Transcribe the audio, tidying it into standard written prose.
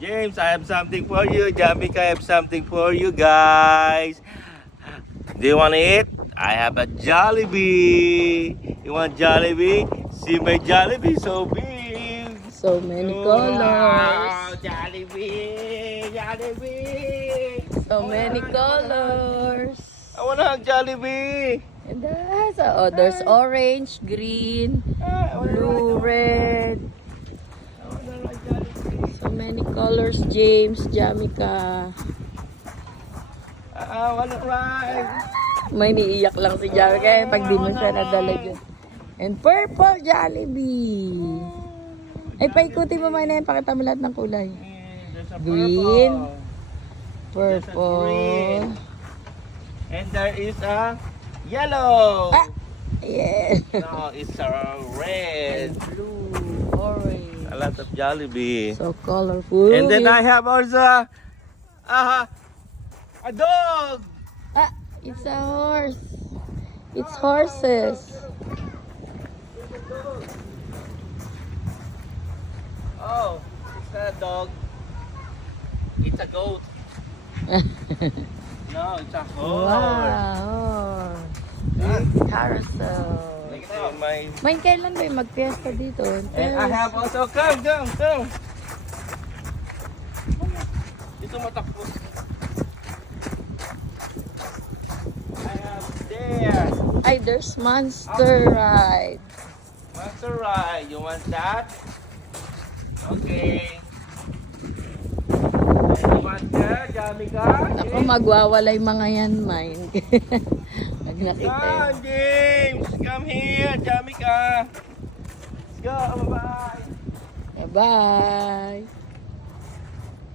James, I have something for you. Jamaica, I have something for you guys. Do you want to eat? I have a Jollibee. You want Jollibee? See my Jollibee, so big. So many Wow, colors. Jollibee, Jollibee. So many colors. I want to hug Jollibee. And there's orange, green, I wanna blue, red. I wanna hug Jollibee. So many colors, James, Jamaica. I wanna ride. May niiyak lang si Jamaica pag di mo siya nadala dyan. And purple Jollibee. Ay, paikutin mo muna yan. Pakita mo lahat ng kulay. There's a Green. purple. Purple. And there is a yellow. Ah! Yeah. No, it's a red. Blue, orange. A lot of Jollibee. So colorful. And then I have also a dog. Ah, it's a horse. It's horses. Oh, it's not a dog. It's a goat. No, it's a horse. Wow. Carousel. Look at my. May kailan ba yung mag-fiesta dito? And I have also, come. Dito matakbo. I have there. Ay, there's Monster Ride. Monster ride. You want that? Okay. And you want that, Jamaica? Ako, magwawalay mga yan, mine. Pag nakita Come, yun. James. Come here, Jamaica. Let's go. Bye-bye. Bye-bye.